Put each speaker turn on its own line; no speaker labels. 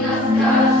nas.